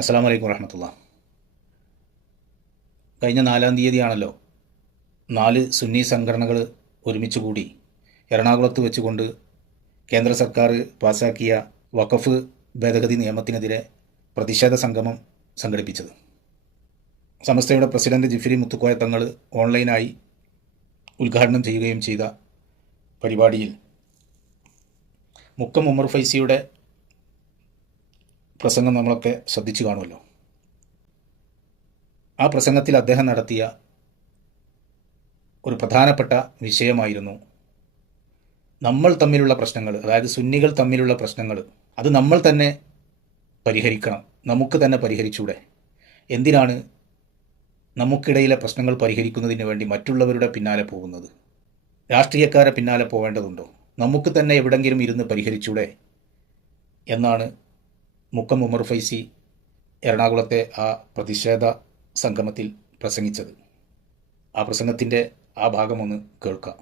അസ്സലാമു അലൈക്കും വറഹ്മത്തുള്ളാഹി. കഴിഞ്ഞ 4-ാം തീയതിയാണല്ലോ 4 സുന്നി സംഘടനകൾ ഒരുമിച്ച് കൂടി എറണാകുളത്ത് വെച്ചുകൊണ്ട് കേന്ദ്ര സർക്കാർ പാസാക്കിയ വഖഫ് ഭേദഗതി നിയമത്തിനെതിരെ പ്രതിഷേധ സംഗമം സംഘടിപ്പിച്ചത്. സമസ്തയുടെ പ്രസിഡന്റ് ജിഫ്രി മുത്തുക്കോയ തങ്ങൾ ഓൺലൈനായി ഉദ്ഘാടനം ചെയ്യുകയും ചെയ്ത പരിപാടിയിൽ മുക്കം ഉമർ ഫൈസിയുടെ പ്രസംഗം നമ്മളൊക്കെ ശ്രദ്ധിച്ചു കാണുമല്ലോ. ആ പ്രസംഗത്തിൽ അദ്ദേഹം നടത്തിയ ഒരു പ്രധാനപ്പെട്ട വിഷയമായിരുന്നു നമ്മൾ തമ്മിലുള്ള പ്രശ്നങ്ങൾ, അതായത് സുന്നികൾ തമ്മിലുള്ള പ്രശ്നങ്ങൾ അത് നമ്മൾ തന്നെ പരിഹരിക്കണം, നമുക്ക് തന്നെ പരിഹരിച്ചൂടെ? എന്തിനാണ് നമുക്കിടയിലെ പ്രശ്നങ്ങൾ പരിഹരിക്കുന്നതിന് വേണ്ടി മറ്റുള്ളവരുടെ പിന്നാലെ പോകുന്നത്? രാഷ്ട്രീയക്കാരെ പിന്നാലെ പോവേണ്ടതുണ്ടോ? നമുക്ക് തന്നെ എവിടെങ്കിലും ഇരുന്ന് പരിഹരിച്ചൂടെ എന്നാണ് മുക്കം ഉമർ ഫൈസി എറണാകുളത്തെ ആ പ്രതിഷേധ സംഗമത്തിൽ പ്രസംഗിച്ചത്. ആ പ്രസംഗത്തിൻ്റെ ആ ഭാഗം ഒന്ന് കേൾക്കാം.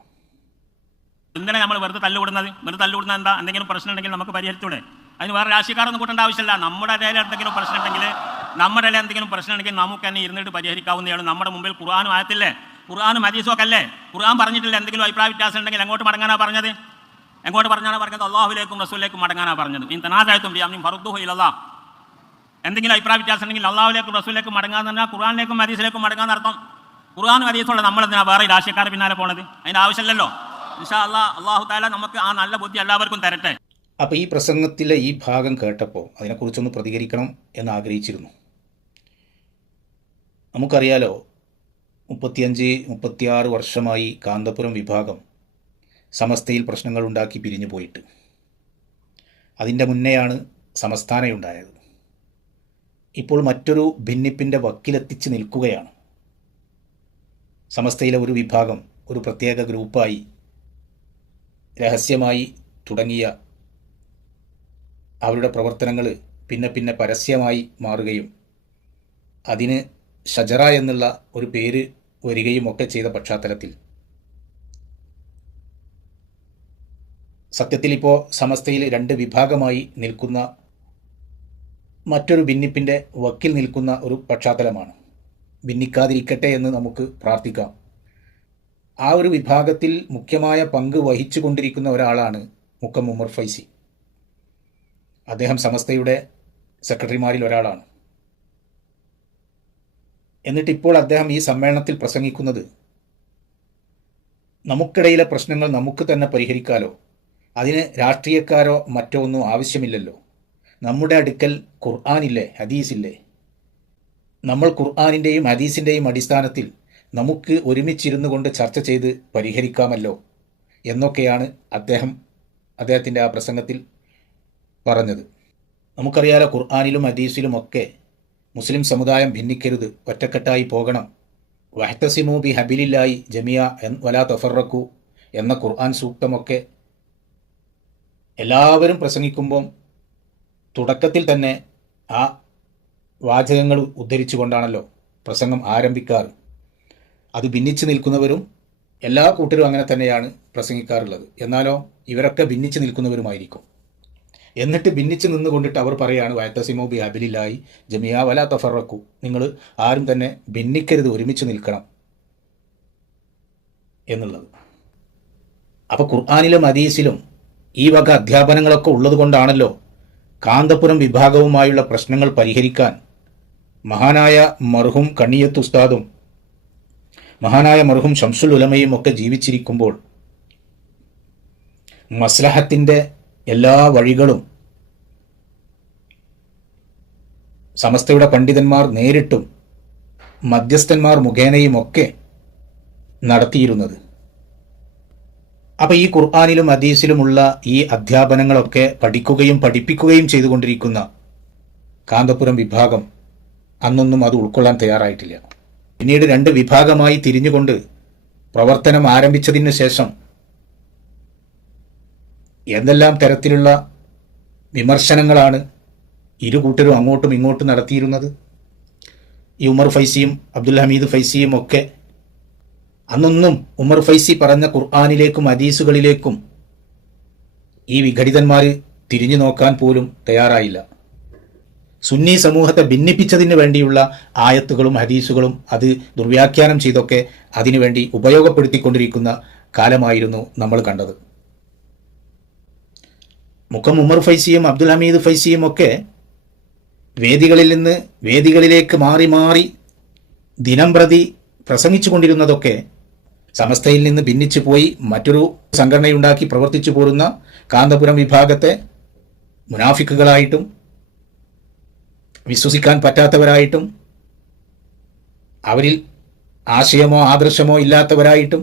എന്തിനാണ് നമ്മൾ വെറുതെ തല്ലുകൂടുന്നത് എന്താ? എന്തെങ്കിലും പ്രശ്നം ഉണ്ടെങ്കിൽ നമുക്ക് പരിഹരിച്ചൂടെ? അതിന് വേറെ രാഷ്ട്രീയക്കാരൊന്നും കൂട്ടേണ്ട ആവശ്യമില്ല. നമ്മുടെ ഇടയിൽ എന്തെങ്കിലും പ്രശ്നം ഉണ്ടെങ്കിൽ നമുക്ക് തന്നെ ഇരുന്നിട്ട് പരിഹരിക്കാവുന്നതാണ്. നമ്മുടെ മുമ്പിൽ ഖുർആനും ആയത്തില്ലേ, ഖുർആനും ഹദീസും ഒക്കെ അല്ലേ? ഖുർആൻ പറഞ്ഞിട്ടില്ല എന്തെങ്കിലും അഭിപ്രായ വ്യത്യാസം ഉണ്ടെങ്കിൽ എങ്ങോട്ട് മടങ്ങാനാണ് പറഞ്ഞത്? അള്ളാഹുലേക്കും റസൂലിലേക്കും മടങ്ങാനാണ് പറഞ്ഞത്. എന്തെങ്കിലും അഭിപ്രായ വ്യത്യാസം ഉണ്ടെങ്കിൽ അള്ളാഹുലേക്കും റസൂലിലേക്കും മടങ്ങാന്ന് പറഞ്ഞാൽ ഖുർആനിലേക്കും ഹദീസിലേക്കും മടങ്ങാൻ അർത്ഥം. ഖുർആനും ഹദീസുള്ള നമ്മളെന്തിനാ വേറെ രാഷ്ട്രീയക്കാരെ പിന്നാലെ പോണത്? അതിൻ്റെ ആവശ്യമില്ലല്ലോ. ഇൻഷാ അല്ലാഹ് അള്ളാഹു തആല നമുക്ക് ആ നല്ല ബുദ്ധി എല്ലാവർക്കും തരട്ടെ. അപ്പോൾ ഈ പ്രസംഗത്തിലെ ഈ ഭാഗം കേട്ടപ്പോൾ അതിനെക്കുറിച്ചൊന്ന് പ്രതികരിക്കണം എന്ന് ആഗ്രഹിച്ചിരുന്നു. നമുക്കറിയാലോ, 35-36 വർഷമായി കാന്തപുരം വിഭാഗം സമസ്തയിൽ പ്രശ്നങ്ങൾ ഉണ്ടാക്കി പിരിഞ്ഞു പോയിട്ട്. അതിൻ്റെ മുന്നെയാണ് സമസ്ഥാനയുണ്ടായത്. ഇപ്പോൾ മറ്റൊരു ഭിന്നിപ്പിൻ്റെ വക്കിലെത്തിച്ച് നിൽക്കുകയാണ്. സമസ്തയിലെ ഒരു വിഭാഗം ഒരു പ്രത്യേക ഗ്രൂപ്പായി രഹസ്യമായി തുടങ്ങിയ അവരുടെ പ്രവർത്തനങ്ങൾ പിന്നെ പരസ്യമായി മാറുകയും അതിന് ഷജറ എന്നുള്ള ഒരു പേര് വരികയും ഒക്കെ ചെയ്ത പശ്ചാത്തലത്തിൽ സത്യത്തിൽ ഇപ്പോൾ സമസ്തയിൽ 2 വിഭാഗമായി നിൽക്കുന്ന മറ്റൊരു ഭിന്നിപ്പിൻ്റെ വക്കിൽ നിൽക്കുന്ന ഒരു പശ്ചാത്തലമാണ്. ഭിന്നിക്കാതിരിക്കട്ടെ എന്ന് നമുക്ക് പ്രാർത്ഥിക്കാം. ആ ഒരു വിഭാഗത്തിൽ മുഖ്യമായ പങ്ക് വഹിച്ചു കൊണ്ടിരിക്കുന്ന ഒരാളാണ് മുക്കം ഉമർ ഫൈസി. അദ്ദേഹം സമസ്തയുടെ സെക്രട്ടറിമാരിൽ ഒരാളാണ്. എന്നിട്ടിപ്പോൾ അദ്ദേഹം ഈ സമ്മേളനത്തിൽ പ്രസംഗിക്കുന്നത് നമുക്കിടയിലെ പ്രശ്നങ്ങൾ നമുക്ക് തന്നെ പരിഹരിക്കാലോ, അതിന് രാഷ്ട്രീയക്കാരോ മറ്റോ ഒന്നും ആവശ്യമില്ലല്ലോ, നമ്മുടെ അടുക്കൽ ഖുർആനില്ലേ, ഹദീസില്ലേ, നമ്മൾ ഖുർആനിൻ്റെയും ഹദീസിൻ്റെയും അടിസ്ഥാനത്തിൽ നമുക്ക് ഒരുമിച്ചിരുന്നു കൊണ്ട് ചർച്ച ചെയ്ത് പരിഹരിക്കാമല്ലോ എന്നൊക്കെയാണ് അദ്ദേഹത്തിൻ്റെ ആ പ്രസംഗത്തിൽ പറഞ്ഞത്. നമുക്കറിയാലോ, ഖുർആനിലും ഹദീസിലുമൊക്കെ മുസ്ലിം സമുദായം ഭിന്നിക്കരുത്, ഒറ്റക്കെട്ടായി പോകണം, വഹ്തസിമു ബി ഹബിലില്ലാഹി ജമിയ വലാ തഫറഖു എന്ന ഖുർആൻ സൂക്തമൊക്കെ എല്ലാവരും പ്രസംഗിക്കുമ്പം തുടക്കത്തിൽ തന്നെ ആ വാചകങ്ങൾ ഉദ്ധരിച്ചുകൊണ്ടാണല്ലോ പ്രസംഗം ആരംഭിക്കാറ്. അത് ഭിന്നിച്ച് നിൽക്കുന്നവരും എല്ലാ കൂട്ടരും അങ്ങനെ തന്നെയാണ് പ്രസംഗിക്കാറുള്ളത്. എന്നാലോ ഇവരൊക്കെ ഭിന്നിച്ച് നിൽക്കുന്നവരുമായിരിക്കും. എന്നിട്ട് ഭിന്നിച്ച് നിന്നുകൊണ്ടിട്ട് അവർ പറയുകയാണ് വയത്തസിമോ ബി ഹബിലില്ലാഹി ജമിയ വലാ തഫറഖു, നിങ്ങൾ ആരും തന്നെ ഭിന്നിക്കരുത്, ഒരുമിച്ച് നിൽക്കണം എന്നുള്ളത്. അപ്പോൾ ഖുർആനിലും ഹദീസിലും ഈ വക അധ്യാപനങ്ങളൊക്കെ ഉള്ളത് കൊണ്ടാണല്ലോ കാന്തപുരം വിഭാഗവുമായുള്ള പ്രശ്നങ്ങൾ പരിഹരിക്കാൻ മഹാനായ മർഹൂം കണ്ണിയത്ത് ഉസ്താദും മഹാനായ മർഹൂം ശംസുൽ ഉലമയും ഒക്കെ ജീവിച്ചിരിക്കുമ്പോൾ മസ്ലഹത്തിൻ്റെ എല്ലാ വഴികളും സമസ്തയുടെ പണ്ഡിതന്മാർ നേരിട്ടും മധ്യസ്ഥന്മാർ മുഖേനയും ഒക്കെ നടത്തിയിരുന്നത്. അപ്പോൾ ഈ ഖുർആനിലും ഹദീസിലുമുള്ള ഈ അധ്യാപനങ്ങളൊക്കെ പഠിക്കുകയും പഠിപ്പിക്കുകയും ചെയ്തുകൊണ്ടിരിക്കുന്ന കാന്തപുരം വിഭാഗം അന്നൊന്നും അത് ഉൾക്കൊള്ളാൻ തയ്യാറായിട്ടില്ല. പിന്നീട് 2 വിഭാഗമായി തിരിഞ്ഞുകൊണ്ട് പ്രവർത്തനം ആരംഭിച്ചതിന് ശേഷം എന്തെല്ലാം തരത്തിലുള്ള വിമർശനങ്ങളാണ് ഇരു കൂട്ടരും അങ്ങോട്ടും ഇങ്ങോട്ടും നടത്തിയിരുന്നത്. ഈ ഉമർ ഫൈസിയും അബ്ദുൽ ഹമീദ് ഫൈസിയും ഒക്കെ അന്നൊന്നും ഉമർ ഫൈസി പറഞ്ഞ ഖുർആനിലേക്കും ഹദീസുകളിലേക്കും ഈ വിഘടിതന്മാർ തിരിഞ്ഞു നോക്കാൻ പോലും തയ്യാറായില്ല. സുന്നി സമൂഹത്തെ ഭിന്നിപ്പിച്ചതിന് വേണ്ടിയുള്ള ആയത്തുകളും ഹദീസുകളും അത് ദുർവ്യാഖ്യാനം ചെയ്തൊക്കെ അതിനുവേണ്ടി ഉപയോഗപ്പെടുത്തിക്കൊണ്ടിരിക്കുന്ന കാലമായിരുന്നു നമ്മൾ കണ്ടത്. മുക്കം ഉമർ ഫൈസിയും അബ്ദുൽ ഹമീദ് ഫൈസിയും ഒക്കെ വേദികളിൽ നിന്ന് വേദികളിലേക്ക് മാറി മാറി ദിനം പ്രതി പ്രസംഗിച്ചു കൊണ്ടിരുന്നതൊക്കെ സമസ്തയിൽ നിന്ന് ഭിന്നിച്ചു പോയി മറ്റൊരു സംഘടനയുണ്ടാക്കി പ്രവർത്തിച്ചു പോരുന്ന കാന്തപുരം വിഭാഗത്തെ മുനാഫിക്കുകളായിട്ടും വിശ്വസിക്കാൻ പറ്റാത്തവരായിട്ടും അവരിൽ ആശയമോ ആദർശമോ ഇല്ലാത്തവരായിട്ടും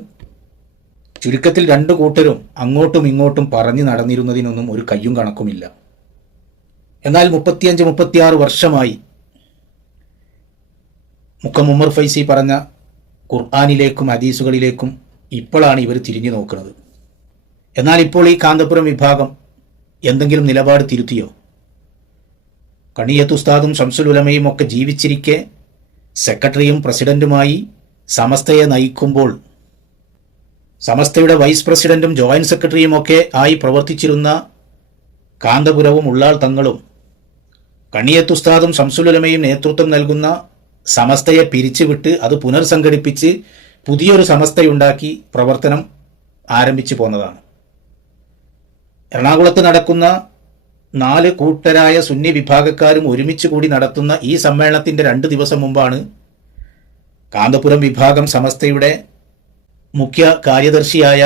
ചുരുക്കത്തിൽ രണ്ടു കൂട്ടരും അങ്ങോട്ടും ഇങ്ങോട്ടും പറഞ്ഞു നടന്നിരുന്നതിനൊന്നും ഒരു കയ്യും കണക്കുമില്ല. എന്നാൽ 35-36 വർഷമായി മുക്കം ഉമർ ഫൈസി പറഞ്ഞ ഖുർആനിലേക്കും ഹദീസുകളിലേക്കും ഇപ്പോഴാണ് ഇവർ തിരിഞ്ഞു നോക്കുന്നത്. എന്നാൽ ഇപ്പോൾ ഈ കാന്തപുരം വിഭാഗം എന്തെങ്കിലും നിലപാട് തിരുത്തിയോ? കണിയത്ത് ഉസ്താദും ഷംസുൽ ഉലമയും ഒക്കെ ജീവിച്ചിരിക്കെ സെക്രട്ടറിയും പ്രസിഡന്റുമായി സമസ്തയെ നയിക്കുമ്പോൾ സമസ്തയുടെ വൈസ് പ്രസിഡന്റും ജോയിന്റ് സെക്രട്ടറിയും ഒക്കെ ആയി പ്രവർത്തിച്ചിരുന്ന കാന്തപുരവും ഉള്ളാൾ തങ്ങളും കണിയത്ത് ഉസ്താദും ഷംസുൽ ഉലമയും നേതൃത്വം നൽകുന്ന സമസ്തയെ പിരിച്ചുവിട്ട് അത് പുനർസംഘടിപ്പിച്ച് പുതിയൊരു സമസ്തയുണ്ടാക്കി പ്രവർത്തനം ആരംഭിച്ചു പോന്നതാണ്. എറണാകുളത്ത് നടക്കുന്ന 4 കൂട്ടരായ സുന്നി വിഭാഗക്കാരും ഒരുമിച്ച് കൂടി നടത്തുന്ന ഈ സമ്മേളനത്തിന്റെ 2 ദിവസം മുമ്പാണ് കാന്തപുരം വിഭാഗം സമസ്തയുടെ മുഖ്യ കാര്യദർശിയായ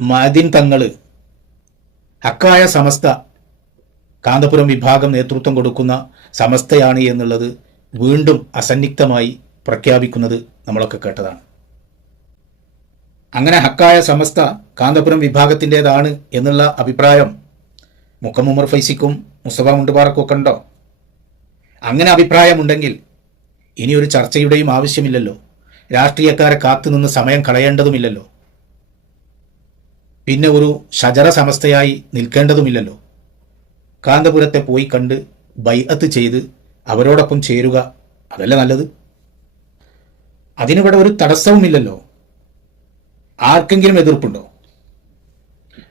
മഅദിൻ തങ്ങള് ഹക്കായ സമസ്ത കാന്തപുരം വിഭാഗം നേതൃത്വം കൊടുക്കുന്ന സമസ്തയാണ് എന്നുള്ളത് വീണ്ടും അസന്നിഗ്ധമായി പ്രഖ്യാപിക്കുന്നത് നമ്മളൊക്കെ കേട്ടതാണ്. അങ്ങനെ ഹക്കായ സമസ്ത കാന്തപുരം വിഭാഗത്തിൻ്റെതാണ് എന്നുള്ള അഭിപ്രായം മുക്കം ഉമർ ഫൈസിക്കും മുസ്തഫ മുണ്ടുപാറക്കും ഒക്കെ ഉണ്ടോ? അങ്ങനെ അഭിപ്രായമുണ്ടെങ്കിൽ ഇനി ഒരു ചർച്ചയുടെയും ആവശ്യമില്ലല്ലോ. രാഷ്ട്രീയക്കാരെ കാത്തുനിന്ന് സമയം കളയേണ്ടതുമില്ലല്ലോ. പിന്നെ ഒരു ഷജറ സമസ്തയായി നിൽക്കേണ്ടതുമില്ലല്ലോ. കാന്തപുരത്തെ പോയി കണ്ട് ബൈഅത്ത് ചെയ്ത് അവരോടൊപ്പം ചേരുക, അതല്ല നല്ലത്? അതിനിവിടെ ഒരു തടസ്സവുമില്ലല്ലോ. ആർക്കെങ്കിലും എതിർപ്പുണ്ടോ?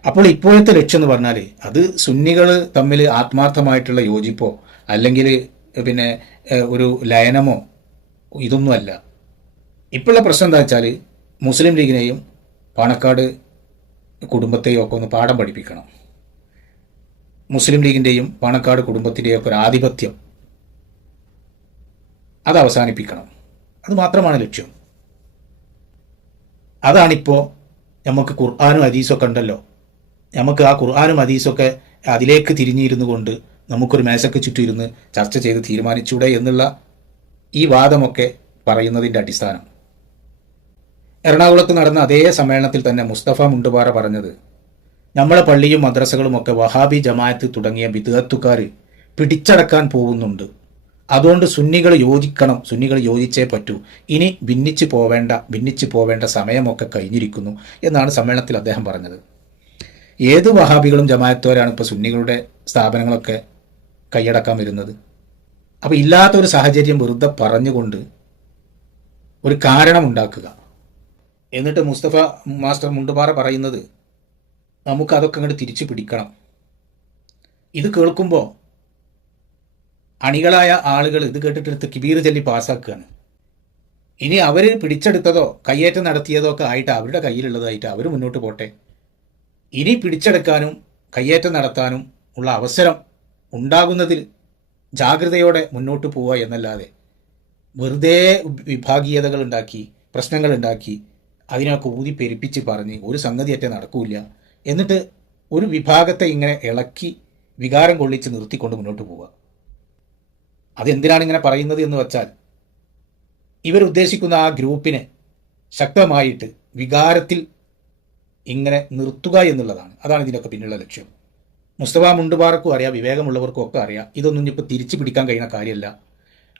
അപ്പോൾ ഇപ്പോഴത്തെ ലക്ഷ്യം എന്ന് പറഞ്ഞാൽ അത് സുന്നികൾ തമ്മിൽ ആത്മാർത്ഥമായിട്ടുള്ള യോജിപ്പോ അല്ലെങ്കിൽ പിന്നെ ഒരു ലയനമോ ഇതൊന്നുമല്ല. ഇപ്പോഴുള്ള പ്രശ്നം എന്താ വെച്ചാൽ മുസ്ലിം ലീഗിനെയും പാണക്കാട് കുടുംബത്തെയും ഒക്കെ ഒന്ന് പാഠം പഠിപ്പിക്കണം. മുസ്ലിം ലീഗിൻ്റെയും പാണക്കാട് കുടുംബത്തിൻ്റെയും ഒക്കെ ഒരു ആധിപത്യം അത് അവസാനിപ്പിക്കണം. അത് മാത്രമാണ് ലക്ഷ്യം. അതാണിപ്പോൾ നമുക്ക് ഖുർആനും ഹദീസൊക്കെ ഉണ്ടല്ലോ, നമുക്ക് ആ ഖുർആനും ഹദീസൊക്കെ അതിലേക്ക് തിരിഞ്ഞിരുന്നു കൊണ്ട് നമുക്കൊരു മേശയ്ക്ക് ചുറ്റും ഇരുന്ന് ചർച്ച ചെയ്ത് തീരുമാനിച്ചൂടെ എന്നുള്ള ഈ വാദമൊക്കെ പറയുന്നതിൻ്റെ അടിസ്ഥാനം. എറണാകുളത്ത് നടന്ന അതേ സമ്മേളനത്തിൽ തന്നെ മുസ്തഫ മുണ്ടുപാറ പറഞ്ഞത് നമ്മളെ പള്ളിയും മദ്രസകളുമൊക്കെ വഹാബി ജമാഅത്ത് തുടങ്ങിയ ബിദ്അത്തുകാർ പിടിച്ചടക്കാൻ പോകുന്നുണ്ട്. അതുകൊണ്ട് സുന്നികൾ യോജിക്കണം, സുന്നികൾ യോജിച്ചേ പറ്റൂ. ഇനി ഭിന്നിച്ചു പോവേണ്ട സമയമൊക്കെ കഴിഞ്ഞിരിക്കുന്നു എന്നാണ് സമ്മേളനത്തിൽ അദ്ദേഹം പറഞ്ഞത്. ഏത് വഹാബികളും ജമാഅത്തുകാരാണ് ഇപ്പോൾ സുന്നികളുടെ സ്ഥാപനങ്ങളൊക്കെ കൈയടക്കാൻ വരുന്നത്? അപ്പോൾ ഇല്ലാത്തൊരു സാഹചര്യം വെറുതെ പറഞ്ഞുകൊണ്ട് ഒരു കാരണമുണ്ടാക്കുക. എന്നിട്ട് മുസ്തഫ മാസ്റ്റർ മുണ്ടുപാറ പറയുന്നത് നമുക്കതൊക്കെ അങ്ങോട്ട് തിരിച്ചു പിടിക്കണം. ഇത് കേൾക്കുമ്പോൾ അണികളായ ആളുകൾ ഇത് കേട്ടിട്ടെടുത്ത് കിബീർ ചൊല്ലി പാസ്സാക്കുകയാണ്. ഇനി അവർ പിടിച്ചെടുത്തതോ കയ്യേറ്റം നടത്തിയതോ ഒക്കെ ആയിട്ട് അവരുടെ കയ്യിലുള്ളതായിട്ട് അവർ മുന്നോട്ട് പോട്ടെ. ഇനി പിടിച്ചെടുക്കാനും കയ്യേറ്റം നടത്താനും ഉള്ള അവസരം ഉണ്ടാകുന്നതിൽ ജാഗ്രതയോടെ മുന്നോട്ട് പോവുക എന്നല്ലാതെ വെറുതെ വിഭാഗീയതകൾ ഉണ്ടാക്കി പ്രശ്നങ്ങൾ ഉണ്ടാക്കി അതിനൊക്കെ ഊതിപ്പെരുപ്പിച്ച് പറഞ്ഞ് ഒരു സംഗതിയറ്റേ നടക്കൂല. എന്നിട്ട് ഒരു വിഭാഗത്തെ ഇങ്ങനെ ഇളക്കി വികാരം കൊള്ളിച്ച് നിർത്തിക്കൊണ്ട് മുന്നോട്ട് പോവുക. അതെന്തിനാണ് ഇങ്ങനെ പറയുന്നത് എന്ന് വെച്ചാൽ ഇവരുദ്ദേശിക്കുന്ന ആ ഗ്രൂപ്പിനെ ശക്തമായിട്ട് വികാരത്തിൽ ഇങ്ങനെ നിർത്തുക എന്നുള്ളതാണ്. അതാണ് ഇതിനൊക്കെ പിന്നിലുള്ള ലക്ഷ്യം. മുസ്തഫ മുണ്ടുപാറക്കും അറിയാം, വിവേകമുള്ളവർക്കും ഒക്കെ അറിയാം, ഇതൊന്നും ഇപ്പോൾ തിരിച്ചു പിടിക്കാൻ കഴിയുന്ന കാര്യമല്ല.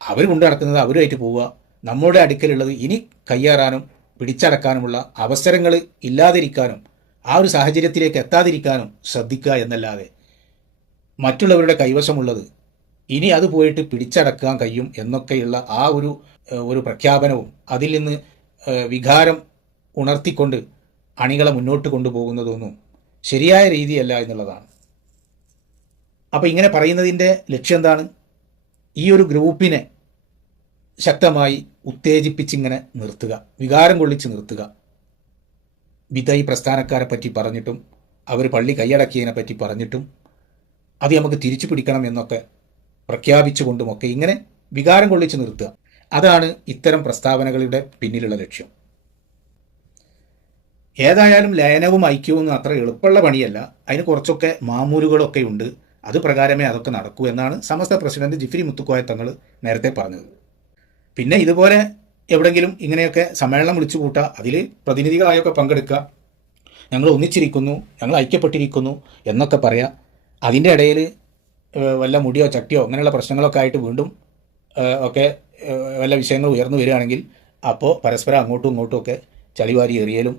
അവർ കൊണ്ടു നടക്കുന്നത് അവരുമായിട്ട് പോവുക. നമ്മുടെ അടുക്കലുള്ളത് ഇനി കയ്യേറാനും പിടിച്ചടക്കാനുമുള്ള അവസരങ്ങൾ ഇല്ലാതിരിക്കാനും ആ ഒരു സാഹചര്യത്തിലേക്ക് എത്താതിരിക്കാനും ശ്രദ്ധിക്കുക എന്നല്ലാതെ മറ്റുള്ളവരുടെ കൈവശമുള്ളത് ഇനി അത് പോയിട്ട് പിടിച്ചടക്കാൻ കഴിയും എന്നൊക്കെയുള്ള ആ ഒരു പ്രഖ്യാപനവും അതിൽ നിന്ന് വികാരം ഉണർത്തിക്കൊണ്ട് അണികളെ മുന്നോട്ട് കൊണ്ടുപോകുന്നതൊന്നും ശരിയായ രീതിയല്ല എന്നുള്ളതാണ്. അപ്പോൾ ഇങ്ങനെ പറയുന്നതിൻ്റെ ലക്ഷ്യം എന്താണ്? ഈ ഒരു ഗ്രൂപ്പിനെ ശക്തമായി ഉത്തേജിപ്പിച്ചിങ്ങനെ നിർത്തുക, വികാരം കൊള്ളിച്ച് നിർത്തുക. ബിദഈ പ്രസ്ഥാനക്കാരെ പറ്റി പറഞ്ഞിട്ടും അവർ പള്ളി കൈയടക്കിയതിനെ പറ്റി പറഞ്ഞിട്ടും അത് നമുക്ക് തിരിച്ചു പിടിക്കണം എന്നൊക്കെ പ്രഖ്യാപിച്ചുകൊണ്ടുമൊക്കെ ഇങ്ങനെ വികാരം കൊള്ളിച്ച് നിർത്തുക. അതാണ് ഇത്തരം പ്രസ്താവനകളുടെ പിന്നിലുള്ള ലക്ഷ്യം. ഏതായാലും ലയനവും ഐക്യവും അത്ര എളുപ്പമുള്ള പണിയല്ല. അതിന് കുറച്ചൊക്കെ മാമൂലുകളൊക്കെ ഉണ്ട്. അത് പ്രകാരമേ അതൊക്കെ നടക്കൂ എന്നാണ് സമസ്ത പ്രസിഡന്റ് ജിഫ്രി മുത്തുക്കോയ തങ്ങൾ നേരത്തെ പറഞ്ഞത്. പിന്നെ ഇതുപോലെ എവിടെയെങ്കിലും ഇങ്ങനെയൊക്കെ സമ്മേളനം വിളിച്ചു കൂട്ടുക, അതിൽ പ്രതിനിധികളായൊക്കെ പങ്കെടുക്കുക, ഞങ്ങൾ ഒന്നിച്ചിരിക്കുന്നു, ഞങ്ങൾ ഐക്യപ്പെട്ടിരിക്കുന്നു എന്നൊക്കെ പറയാം. അതിൻ്റെ ഇടയിൽ വല്ല മുടിയോ ചട്ടിയോ അങ്ങനെയുള്ള പ്രശ്നങ്ങളൊക്കെ ആയിട്ട് വീണ്ടും ഒക്കെ വല്ല വിഷയങ്ങൾ ഉയർന്നു വരികയാണെങ്കിൽ അപ്പോൾ പരസ്പരം അങ്ങോട്ടും ഇങ്ങോട്ടും ഒക്കെ ചളിവാരി എറിയലും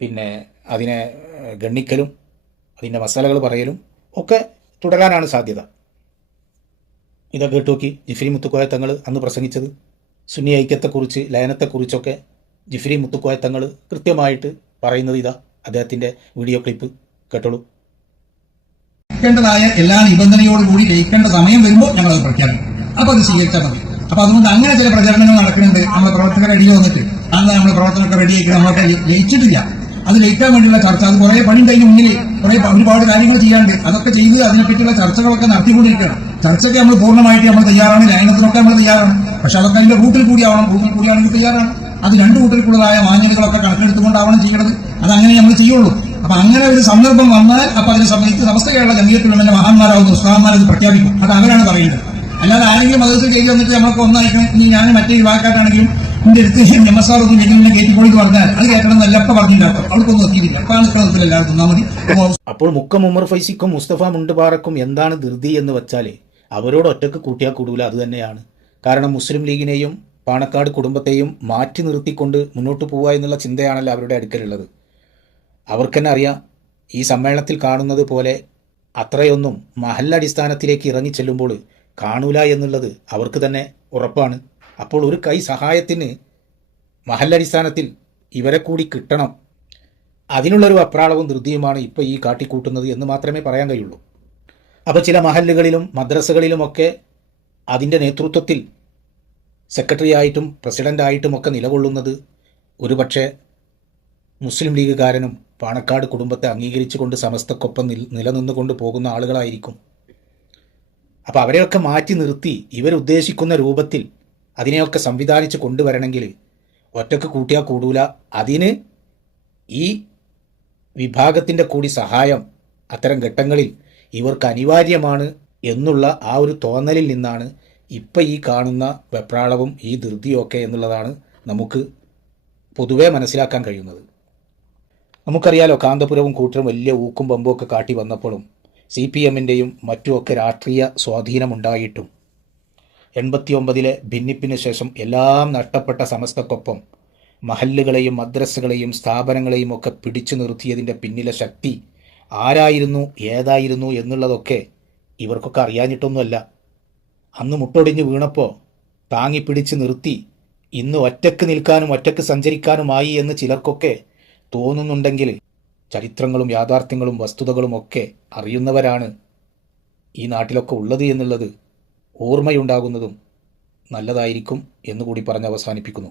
പിന്നെ അതിനെ ഗണ്ണിക്കലും അതിൻ്റെ മസാലകൾ പറയലും ഒക്കെ തുടരാനാണ് സാധ്യത. ഇതൊക്കെ കേട്ടു നോക്കി ജിഫ്രി മുത്തുക്കോയ തങ്ങൾ അന്ന് പ്രസംഗിച്ചത്. സുന്നി ഐക്യത്തെക്കുറിച്ച്, ലയനത്തെക്കുറിച്ചൊക്കെ ജിഫ്രി മുത്തുക്കോയ തങ്ങൾ കൃത്യമായിട്ട് പറയുന്നത് ഇതാ. അദ്ദേഹത്തിൻ്റെ വീഡിയോ ക്ലിപ്പ് കേട്ടോളൂ. ായ എല്ലാ നിബന്ധനയോടുകൂടി ലയിക്കേണ്ട സമയം വരുമ്പോൾ ഞങ്ങൾ അത് പ്രഖ്യാപിക്കും. അപ്പൊ അത് സ്വീകരിച്ചാൽ മതി. അപ്പൊ അതുകൊണ്ട് അങ്ങനെ ചില പ്രചരണങ്ങൾ നടക്കുന്നുണ്ട്. നമ്മുടെ പ്രവർത്തകർ റെഡി വന്നിട്ട് അന്ന് നമ്മുടെ പ്രവർത്തനമൊക്കെ റെഡിയാക്കി നമ്മളൊക്കെ ലയിച്ചിട്ടില്ല. അത് ലയിക്കാൻ വേണ്ടിയുള്ള ചർച്ച, അത് കുറെ പണിയുണ്ട് അതിന് മുന്നിൽ, ഒരുപാട് കാര്യങ്ങൾ ചെയ്യാണ്ട് അതൊക്കെ ചെയ്ത് അതിനെപ്പറ്റിയുള്ള ചർച്ചകളൊക്കെ നടത്തിക്കൊണ്ടിരിക്കുകയാണ്. ചർച്ചയ്ക്ക് നമ്മൾ പൂർണ്ണമായിട്ട് നമ്മൾ തയ്യാറാണ്, ലയനത്തിനൊക്കെ നമ്മൾ തയ്യാറാണ്. പക്ഷെ അതൊക്കെ അതിന്റെ റൂട്ടിൽ കൂടിയാവണം. റൂട്ടിൽ കൂടിയാണെങ്കിൽ തയ്യാറാണ്. അത് രണ്ട് കൂട്ടർക്കുള്ളതായ മാന്യതകളൊക്കെ കണക്കെടുത്തുകൊണ്ടാവണം ചെയ്യേണ്ടത്. അതങ്ങനെ നമ്മൾ ചെയ്യുള്ളൂ. അപ്പൊ അങ്ങനെ ഒരു സന്ദർഭം വന്നാൽ അപ്പൊ അതിനെ സംബന്ധിച്ച് സമസ്ത കേരള ജമീയത്തുലമയുടെ മഹാന്മാരാവുന്ന ഉസ്താദന്മാരത് പ്രഖ്യാപിക്കും. അത് അവരാണ് പറയുന്നത്. അല്ലാതെ ആരെങ്കിലും മദ്രസയിൽ കയറി വന്നിട്ട് നമ്മൾക്ക് ഒന്നായിരിക്കണം, ഇനി ഞാൻ മറ്റേ വിഭാഗക്കാരാണെങ്കിലും എന്റെ അടുത്ത് എംഎസ്ആർ ജനീലിനെ കയറ്റിപ്പോയി പറഞ്ഞാൽ അത് കേൾക്കണം എന്നല്ലപ്പ പറഞ്ഞിട്ടുണ്ടാക്കും. അവർക്കൊന്നും എത്തിയിട്ടില്ല. അപ്പൊ ആ നിൽക്കുന്നതിൽ എല്ലാവർക്കും ഒന്നാ മതി. അപ്പോൾ മുക്കം ഉമർ ഫൈസിക്കും മുസ്തഫ മുണ്ടുപാറക്കും എന്താണ് ധൃതി എന്ന് വെച്ചാൽ അവരോട് ഒറ്റക്ക് കൂട്ടിയാൽ കൂടൂല. അത് തന്നെയാണ് കാരണം. മുസ്ലിം ലീഗിനെയും പാണക്കാട് കുടുംബത്തെയും മാറ്റി നിർത്തിക്കൊണ്ട് മുന്നോട്ട് പോവുക എന്നുള്ള ചിന്തയാണല്ലോ അവരുടെ അടുക്കലുള്ളത്. അവർക്ക് തന്നെ അറിയാം, ഈ സമ്മേളനത്തിൽ കാണുന്നത് പോലെ അത്രയൊന്നും മഹല്ലടിസ്ഥാനത്തിലേക്ക് ഇറങ്ങി ചെല്ലുമ്പോൾ കാണൂല എന്നുള്ളത് അവർക്ക് തന്നെ ഉറപ്പാണ്. അപ്പോൾ ഒരു കൈ സഹായത്തിന് മഹല്ലടിസ്ഥാനത്തിൽ ഇവരെ കൂടി കിട്ടണം. അതിനുള്ളൊരു അപ്രാളവും ധൃതിയുമാണ് ഇപ്പോൾ ഈ കാട്ടിക്കൂട്ടുന്നത് എന്ന് മാത്രമേ പറയാൻ കഴിയുള്ളൂ. അപ്പോൾ ചില മഹല്ലുകളിലും മദ്രസകളിലുമൊക്കെ അതിൻ്റെ നേതൃത്വത്തിൽ സെക്രട്ടറി ആയിട്ടും പ്രസിഡൻ്റായിട്ടും ഒക്കെ നിലകൊള്ളുന്നത് ഒരുപക്ഷെ മുസ്ലിം ലീഗുകാരനും പാണക്കാട് കുടുംബത്തെ അംഗീകരിച്ചുകൊണ്ട് സമസ്തക്കൊപ്പം നിലനിന്നുകൊണ്ട് പോകുന്ന ആളുകളായിരിക്കും. അപ്പോൾ അവരെയൊക്കെ മാറ്റി നിർത്തി ഇവരുദ്ദേശിക്കുന്ന രൂപത്തിൽ അതിനെയൊക്കെ സംവിധാനിച്ച് കൊണ്ടുവരണമെങ്കിൽ ഒറ്റക്ക് കൂട്ടിയാൽ കൂടൂല. അതിന് ഈ വിഭാഗത്തിൻ്റെ കൂടി സഹായം അത്തരം ഘട്ടങ്ങളിൽ ഇവർക്ക് അനിവാര്യമാണ് എന്നുള്ള ആ ഒരു തോന്നലിൽ നിന്നാണ് ഇപ്പം ഈ കാണുന്ന വെപ്രാളവും ഈ ധൃതിയൊക്കെ എന്നുള്ളതാണ് നമുക്ക് പൊതുവെ മനസ്സിലാക്കാൻ കഴിയുന്നത്. നമുക്കറിയാലോ, കാന്തപുരവും കൂട്ടരും വലിയ ഊക്കും പമ്പും ഒക്കെ കാട്ടി വന്നപ്പോഴും CPM-ൻ്റെയും മറ്റുമൊക്കെ രാഷ്ട്രീയ സ്വാധീനമുണ്ടായിട്ടും 89-ലെ ഭിന്നിപ്പിന് ശേഷം എല്ലാം നഷ്ടപ്പെട്ട സമസ്തക്കൊപ്പം മഹല്ലുകളെയും മദ്രസകളെയും സ്ഥാപനങ്ങളെയും ഒക്കെ പിടിച്ചു നിർത്തിയതിൻ്റെ പിന്നിലെ ശക്തി ആരായിരുന്നു, ഏതായിരുന്നു എന്നുള്ളതൊക്കെ ഇവർക്കൊക്കെ അറിയാഞ്ഞിട്ടൊന്നുമല്ല. അന്ന് മുട്ടൊടിഞ്ഞ് വീണപ്പോൾ താങ്ങിപ്പിടിച്ച് നിർത്തി ഇന്ന് ഒറ്റക്ക് നിൽക്കാനും ഒറ്റക്ക് സഞ്ചരിക്കാനുമായി എന്ന് ചിലർക്കൊക്കെ തോന്നുന്നുണ്ടെങ്കിൽ ചരിത്രങ്ങളും യാഥാർത്ഥ്യങ്ങളും വസ്തുതകളും ഒക്കെ അറിയുന്നവരാണ് ഈ നാട്ടിലൊക്കെ ഉള്ളത് എന്നുള്ളത് ഓർമ്മയുണ്ടാകുന്നതും നല്ലതായിരിക്കും എന്നുകൂടി പറഞ്ഞ് അവസാനിപ്പിക്കുന്നു.